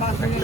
啊。